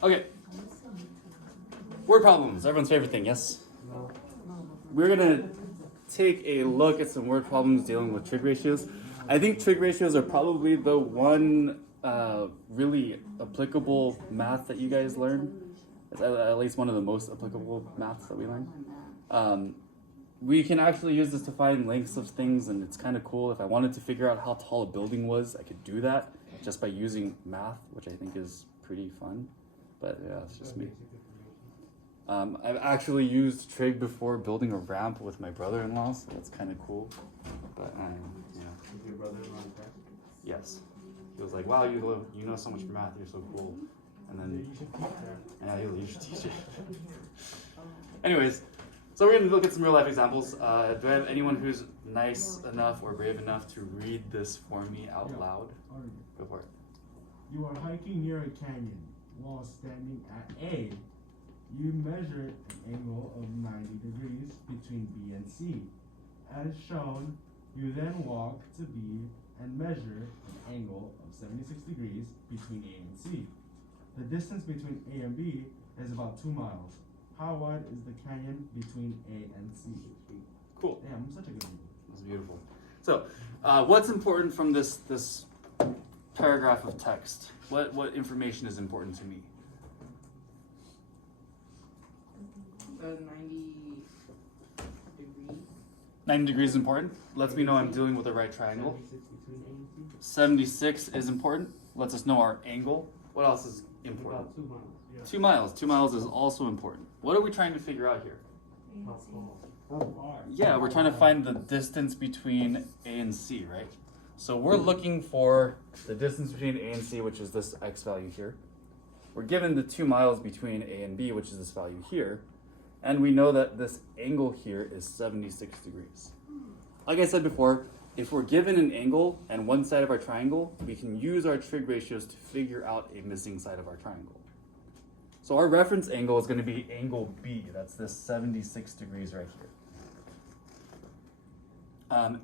Okay. Word problems, everyone's favorite thing, yes? We're gonna take a look at some word problems dealing with trig ratios. I think trig ratios are probably the one really applicable math that you guys learn. It's at least one of the most applicable maths that we learn. We can actually use this to find lengths of things, and it's kind of cool. If I wanted to figure out how tall a building was, I could do that just by using math, which I think is pretty fun. But yeah, it's just me. I've actually used trig before building a ramp with my brother-in-law, so that's kind of cool. But yeah. Your brother-in-law? Yes. He was like, "Wow, you know so much math. You're so cool." And then You should teach her. yeah, you should teach it. Anyways, so we're gonna look at some real life examples. Do I have anyone who's nice enough or brave enough to read this for me out loud? Go for it. You are hiking near a canyon. While standing at A, you measure an angle of 90 degrees between B and C. As shown, you then walk to B and measure an angle of 76 degrees between A and C. The distance between A and B is about 2 miles. How wide is the canyon between A and C? Cool. Damn, I'm such a good reader. That's beautiful. So, what's important from this paragraph of text? What information is important to me? 90 degrees. 90 degrees is important. Lets me know I'm dealing with the right triangle. 76 is important. Lets us know our angle. What else is important? About 2 miles. Yeah. 2 miles. 2 miles is also important. What are we trying to figure out here? Yeah, we're trying to find the distance between A and C, right? So we're looking for the distance between A and C, which is this x value here. We're given the 2 miles between A and B, which is this value here. And we know that this angle here is 76 degrees. Like I said before, if we're given an angle and one side of our triangle, we can use our trig ratios to figure out a missing side of our triangle. So our reference angle is going to be angle B. That's this 76 degrees right here.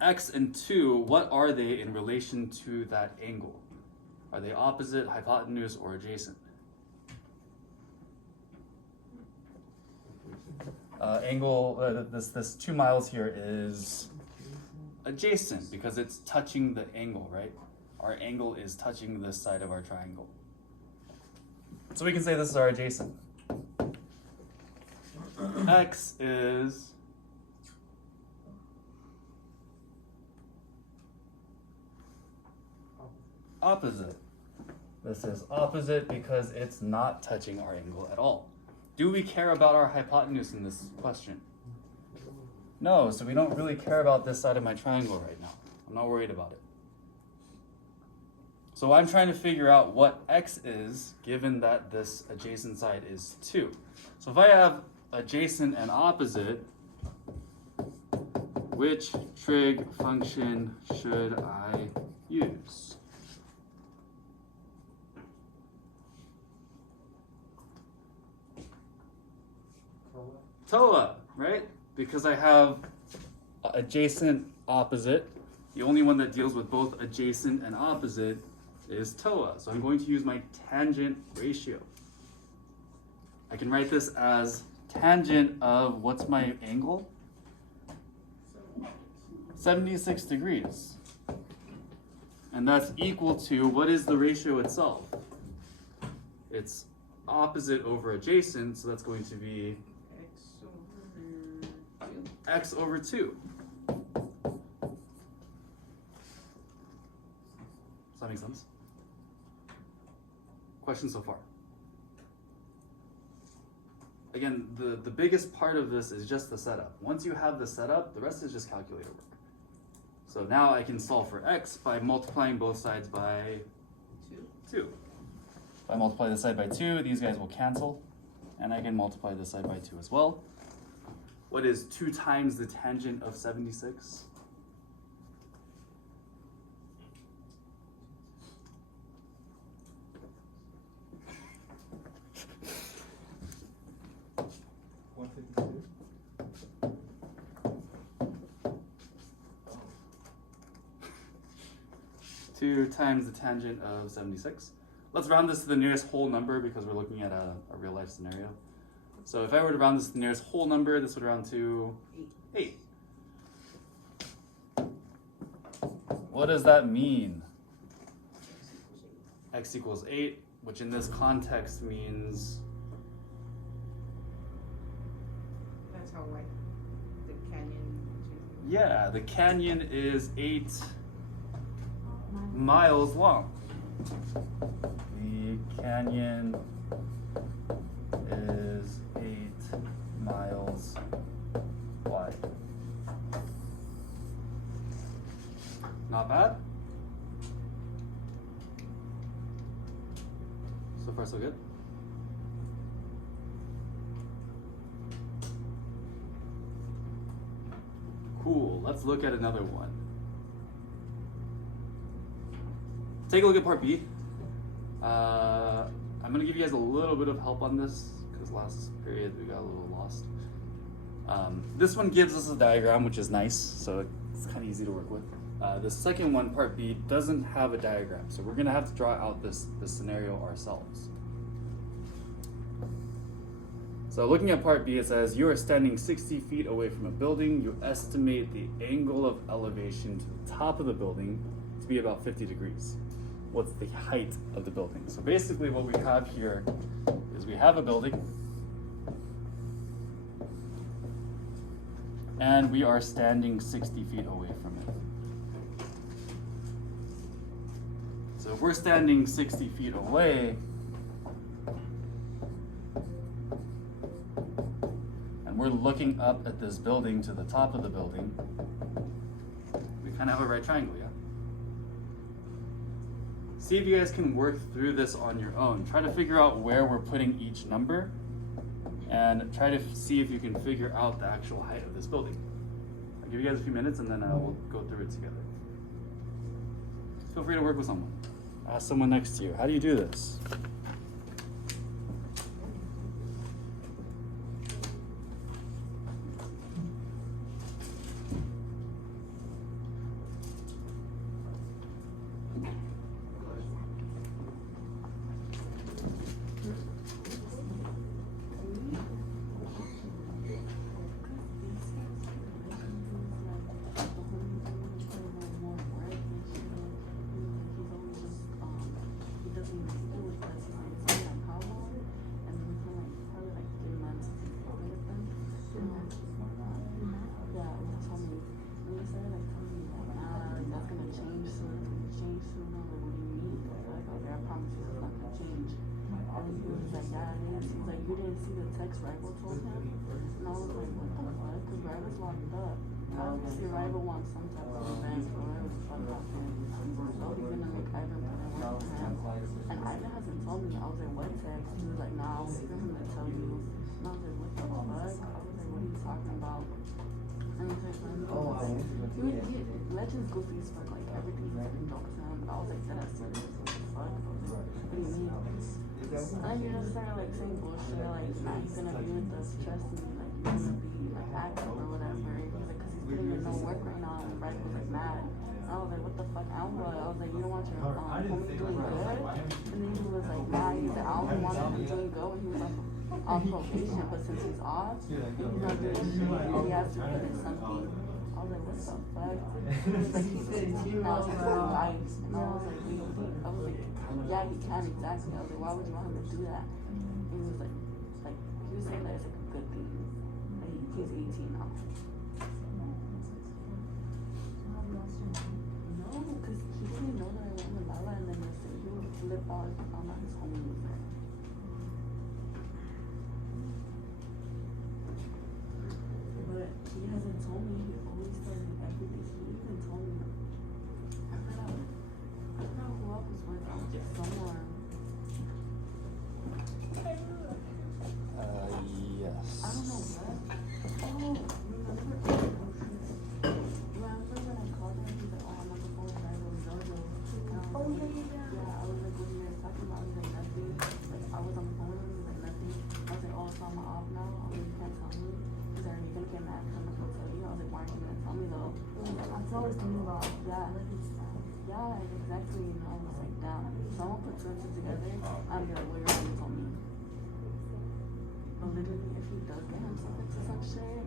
X and 2, what are they in relation to that angle? Are they opposite, hypotenuse, or adjacent? This 2 miles here is adjacent because it's touching the angle, right? Our angle is touching this side of our triangle. So we can say this is our adjacent. X is opposite. This is opposite because it's not touching our angle at all. Do we care about our hypotenuse in this question? No, so we don't really care about this side of my triangle right now. I'm not worried about it. So I'm trying to figure out what x is, given that this adjacent side is 2. So if I have adjacent and opposite, which trig function should I use? TOA, right? Because I have adjacent, opposite. The only one that deals with both adjacent and opposite is TOA. So I'm going to use my tangent ratio. I can write this as tangent of, what's my angle? 76 degrees. And that's equal to, what is the ratio itself? It's opposite over adjacent, so that's going to be x over 2. Does that make sense? Questions so far? Again, the biggest part of this is just the setup. Once you have the setup, the rest is just calculator work. So now I can solve for x by multiplying both sides by 2. If I multiply this side by 2, these guys will cancel. And I can multiply this side by 2 as well. What is 2 times the tangent of 76? Two times the tangent of 76. let's round this to the nearest whole number because we're looking at a real life scenario. So if I were to round this to the nearest whole number, this would round to 8. What does that mean? X equals 8, which in this context means That's how wide the canyon is. yeah, the canyon is 8 miles long. The canyon is 8 miles wide. Not bad. So far, so good. Cool. Let's look at another one. Take a look at part B. I'm gonna give you guys a little bit of help on this because last period we got a little lost. This one gives us a diagram, which is nice, so it's kind of easy to work with. The second one, part B, doesn't have a diagram, so we're gonna have to draw out this scenario ourselves. So looking at part B, it says you are standing 60 feet away from a building. You estimate the angle of elevation to the top of the building to be about 50 degrees. What's the height of the building? So basically what we have here is we have a building and we are standing 60 feet away from it. So if we're standing 60 feet away, and we're looking up at this building to the top of the building, we kind of have a right triangle, yeah? See if you guys can work through this on your own. Try to figure out where we're putting each number and try to see if you can figure out the actual height of this building. I'll give you guys a few minutes and then we'll go through it together. Feel free to work with someone. Ask someone next to you. How do you do this? You didn't see the text Rival told him? And I was like, what the fuck? Because Rival's locked up. Obviously, Rival wants some type of revenge for whatever the fuck happened. So he's gonna make Ivan put in work for him. And Ivan hasn't told me. I was like, what text? He was like, nah, I'll wait for him to tell you. And I was like, what the fuck? I was like, what are you talking about? And he's like, Legend's goofy as fuck. Like, everything's like jokes to him. But I was like, that's serious. What the fuck? I was like, what do you mean? And then you just started like saying bullshit, like, nah, he's gonna be with us, trust me, like, you're gonna be like active or whatever. He's like, cause he's putting in no work right now, and Bryce was like mad. And I was like, what the fuck, Alva? I was like, you don't want your homie doing good? And then he was like, nah, he's like, I only want him doing good when he was on probation, but since he's off, he's not doing shit, and he has to do something. I was like, what the fuck? He was like, he's 18 now, he's doing life. And I was like, wait, I was like, yeah, he can, exactly. I was like, why would you want him to do that? And he was like, he was saying that it's like a good thing. Like, he's 18 now. No, because he didn't know that I went with Lala, and then he would flip out if he found out his homie was there. But he hasn't told me. He always started everything. He even told me. I forgot who else was with. I was just somewhere. Yes. I don't know what. Oh, remember when I called him? He's like, oh, I'm on the phone with Rival and Jojo. Oh, yeah. I was like, what are you guys talking about? He's like, nothing. Like, I was on the phone with him. He's like, nothing. I was like, oh, so I'm off now. I was like, you can't tell me. He's like, are you gonna get mad? I'm not gonna tell you. I was like, why aren't you gonna tell me though? That's what I was thinking about. Yeah. Yeah, exactly. And I was like, damn, if someone put two and two together, I'd be like, what your mom told me. But literally, if he does get himself into some shit,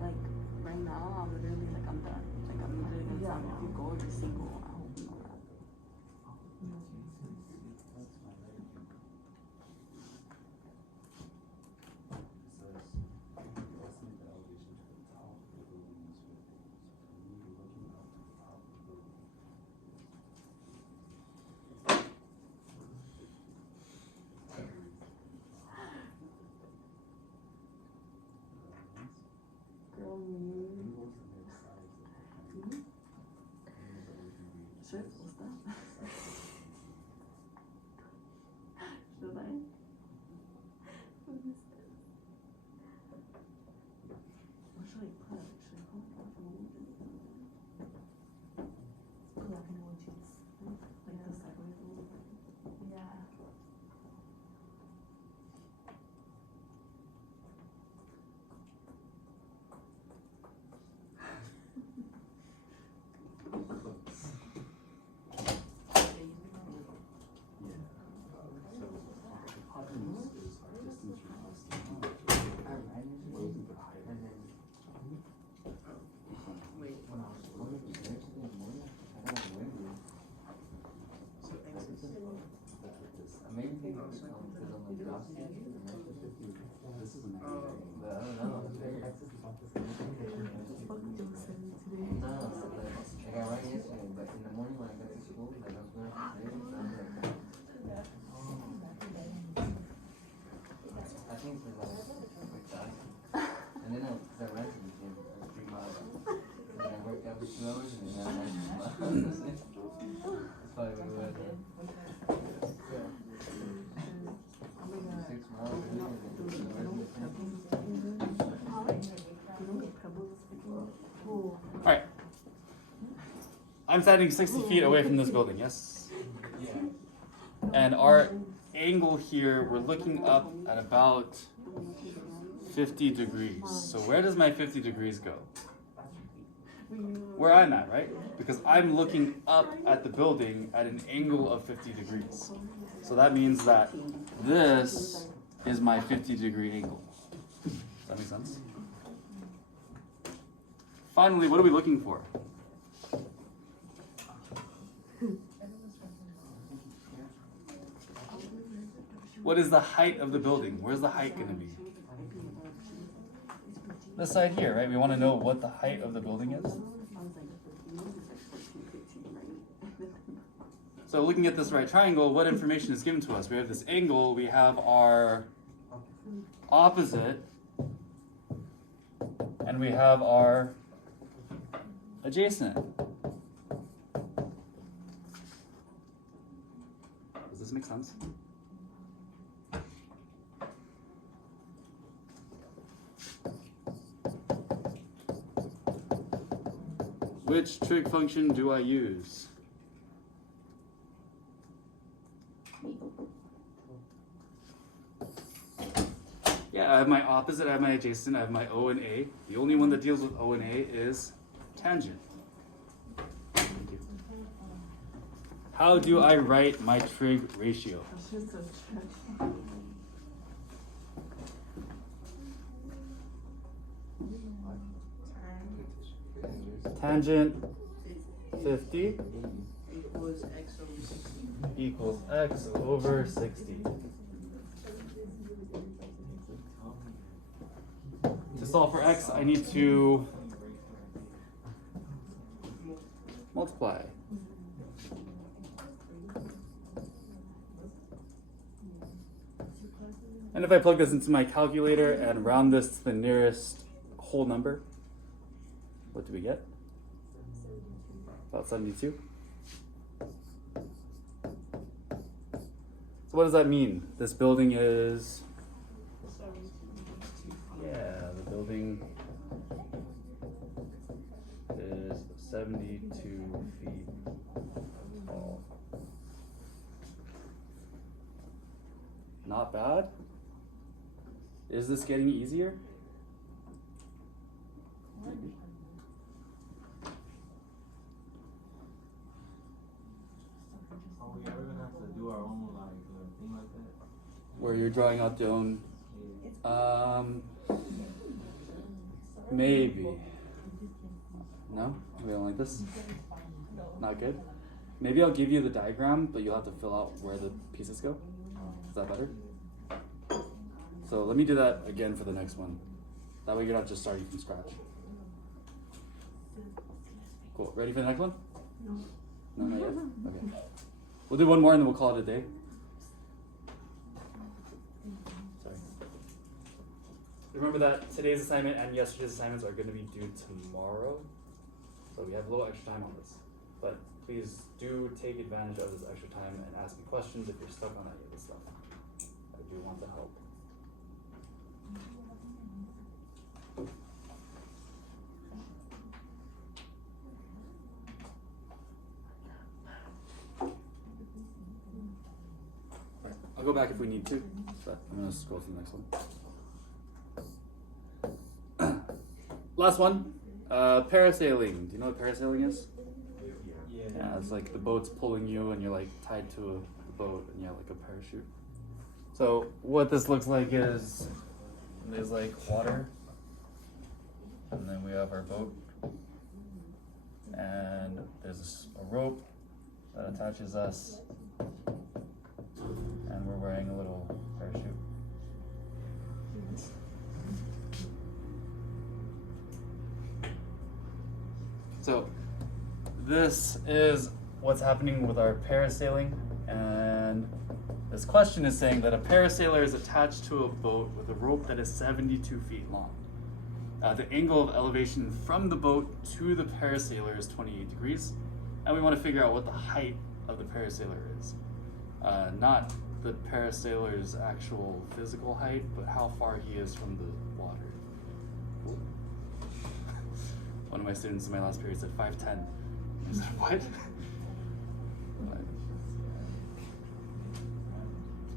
like, right now, I'm literally, like, I'm done. Like, I'm literally gonna tell him, if you go, you're single. I hope you know that. Girl, me. Shit, what's that? Should I? What is this? What should I put? Should I put that from black and white jeans? Like the sideways a little bit? Yeah. Wait. So X is. Alright. I'm standing 60 feet away from this building, yes? And our angle here, we're looking up at about 50 degrees. So where does my 50 degrees go? Where I'm at, right? Because I'm looking up at the building at an angle of 50 degrees. So that means that this is my 50-degree angle. Does that make sense? Finally, what are we looking for? What is the height of the building? Where's the height going to be? This side here, right? We want to know what the height of the building is. So looking at this right triangle, what information is given to us? We have this angle, we have our opposite, and we have our adjacent. Does this make sense? Which trig function do I use? Yeah, I have my opposite, I have my adjacent, I have my O and A. The only one that deals with O and A is tangent. Thank you. How do I write my trig ratio? Tangent 50 Equals X over 60. equals X over 60. To solve for X, I need to multiply. And if I plug this into my calculator and round this to the nearest whole number, what do we get? About 72. So what does that mean? This building is, yeah, the building is 72 feet tall. Not bad. Is this getting easier? where you're drawing out the own. Maybe. No? We don't like this? Not good? Maybe I'll give you the diagram, but you'll have to fill out where the pieces go. Is that better? So let me do that again for the next one. That way you're not just starting from scratch. Cool. Ready for the next one? No, not yet? Okay. We'll do one more and then we'll call it a day. Sorry. Remember that today's assignment and yesterday's assignments are going to be due tomorrow. So we have a little extra time on this. But please do take advantage of this extra time and ask me questions if you're stuck on any of this stuff. I do want to help. I'll go back if we need to, but I'm going to scroll to the next one. Last one, parasailing. Do you know what parasailing is? Yeah, it's like the boat's pulling you and you're like tied to the boat and you have like a parachute. So what this looks like is there's like water and then we have our boat and there's a rope that attaches us and we're wearing a little parachute. So this is what's happening with our parasailing, and this question is saying that a parasailer is attached to a boat with a rope that is 72 feet long. The angle of elevation from the boat to the parasailer is 28 degrees, and we want to figure out what the height of the parasailer is. Not the parasailer's actual physical height, but how far he is from the water. One of my students in my last period said 5'10". I said, what?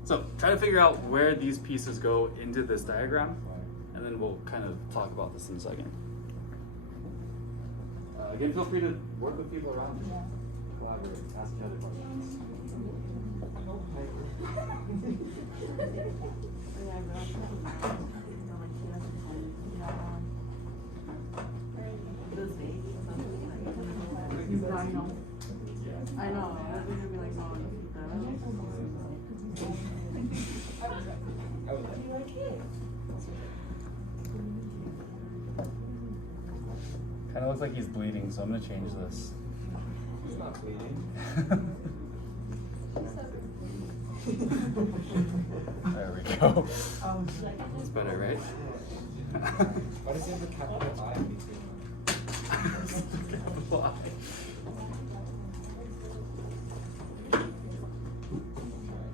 So try to figure out where these pieces go into this diagram, and then we'll kind of talk about this in a second. Again, feel free to work with people around you. Collaborate, ask each other questions. I know. I was gonna be like, no, don't do that. Kind of looks like he's bleeding, so I'm gonna change this. He's not bleeding. There we go. It's better, right? Why does he have a capital I in between them? Capital I.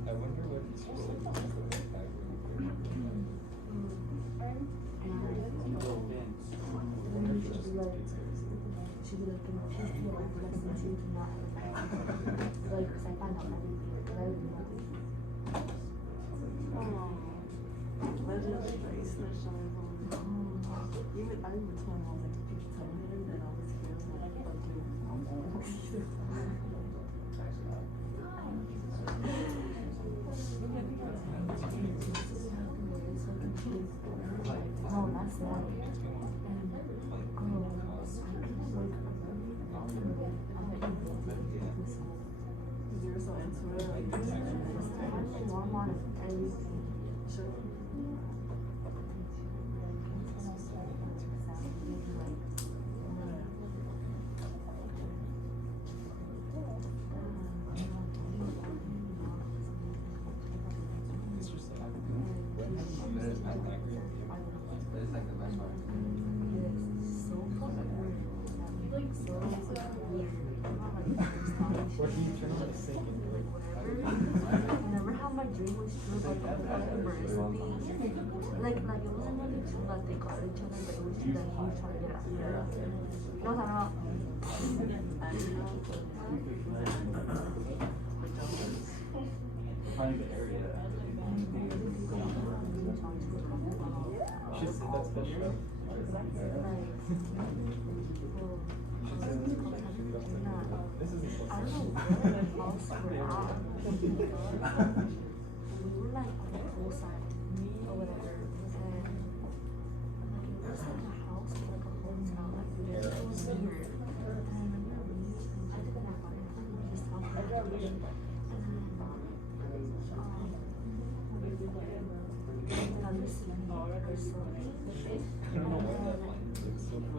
I wonder what he's supposed to do. Even I even told him, I was like, if you tell him that I was here, like, no, that's not. You're so into it, like, Walmart and everything. Sure. What do you turn on the sink and Remember how my dream was true about the university? Like it wasn't really true that they got each other, but it was true that he was trying to get out. You know what I'm talking Finding the area. you should say that's the show. I don't know where the house were at. we were like on the poolside or whatever, and it was like a house or like a hotel, like it was weird. And I remember I took a nap on it, and we were just talking about it, and then I listened or something.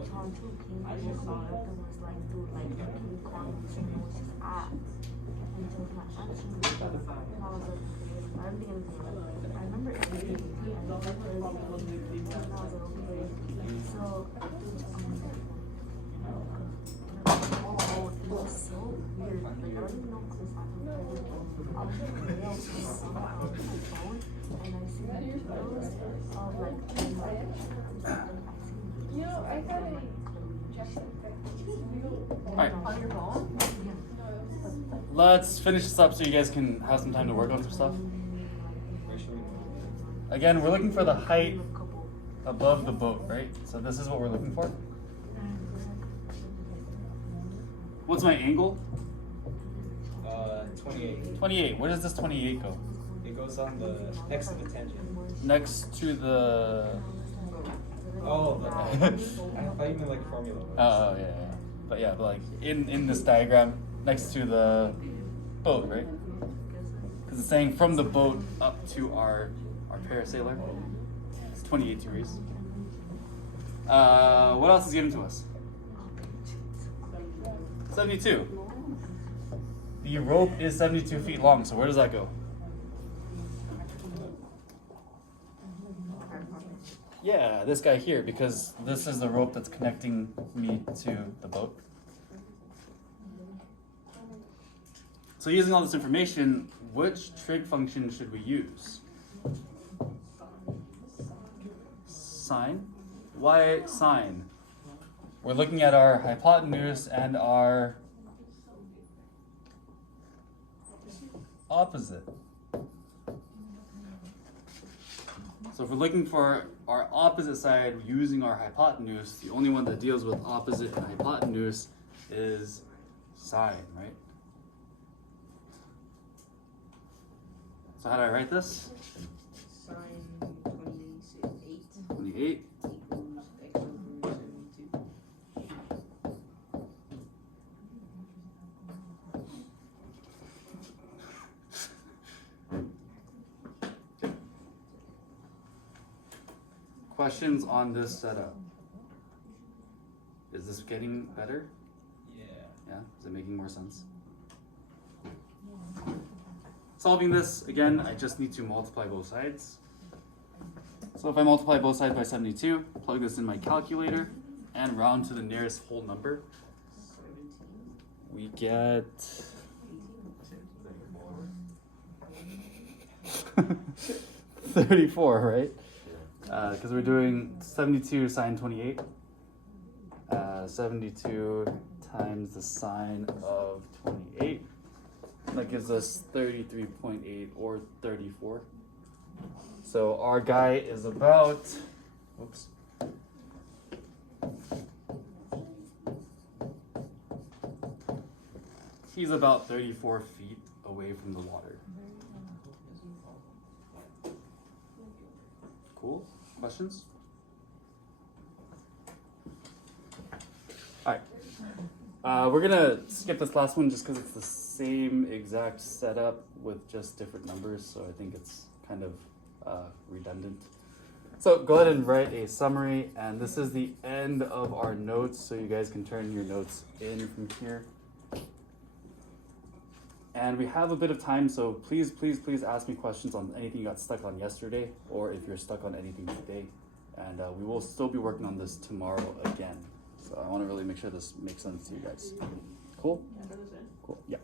John too came and was like, dude, like, King Kong was just at. And so my action was and I was like, I don't think anything like that. I remember everything. I remember everything. And I was like, okay. So, oh, it was so weird. Like, I don't even know what was happening. I was somehow on my phone, and I see videos of like, I thought I just Alright, on your phone. let's finish this up so you guys can have some time to work on some stuff. Again, we're looking for the height above the boat, right? So this is what we're looking for. What's my angle? 28. 28. Where does this 28 go? It goes on the next to the tangent. Next to the... Oh, I thought you meant like formula. Oh, yeah. But yeah, but like in this diagram, next to the boat, right? Because it's saying from the boat up to our parasailer. It's 28 degrees. What else is given to us? 72. The rope is 72 feet long, so where does that go? Yeah, this guy here, because this is the rope that's connecting me to the boat. So using all this information, which trig function should we use? Sine? Why sine? We're looking at our hypotenuse and our opposite. So if we're looking for our opposite side using our hypotenuse, the only one that deals with opposite and hypotenuse is sine, right? So how do I write this? Sine 28 28. equals x over 72. Questions on this setup? Is this getting better? Yeah. Yeah? Is it making more sense? Solving this, again, I just need to multiply both sides. So if I multiply both sides by 72, plug this in my calculator, and round to the nearest whole number, 17. we get... 34, right? Because we're doing 72 sine 28. 72 times the sine of 28. That gives us 33.8 or 34. So our guy is about, oops. He's about 34 feet away from the water. Cool. Questions? All right. We're gonna skip this last one just because it's the same exact setup with just different numbers, so I think it's kind of redundant. So go ahead and write a summary, and this is the end of our notes, so you guys can turn your notes in from here. And we have a bit of time, so please, please, please ask me questions on anything you got stuck on yesterday, or if you're stuck on anything today. And we will still be working on this tomorrow again. So I want to really make sure this makes sense to you guys. Cool? Cool, yeah.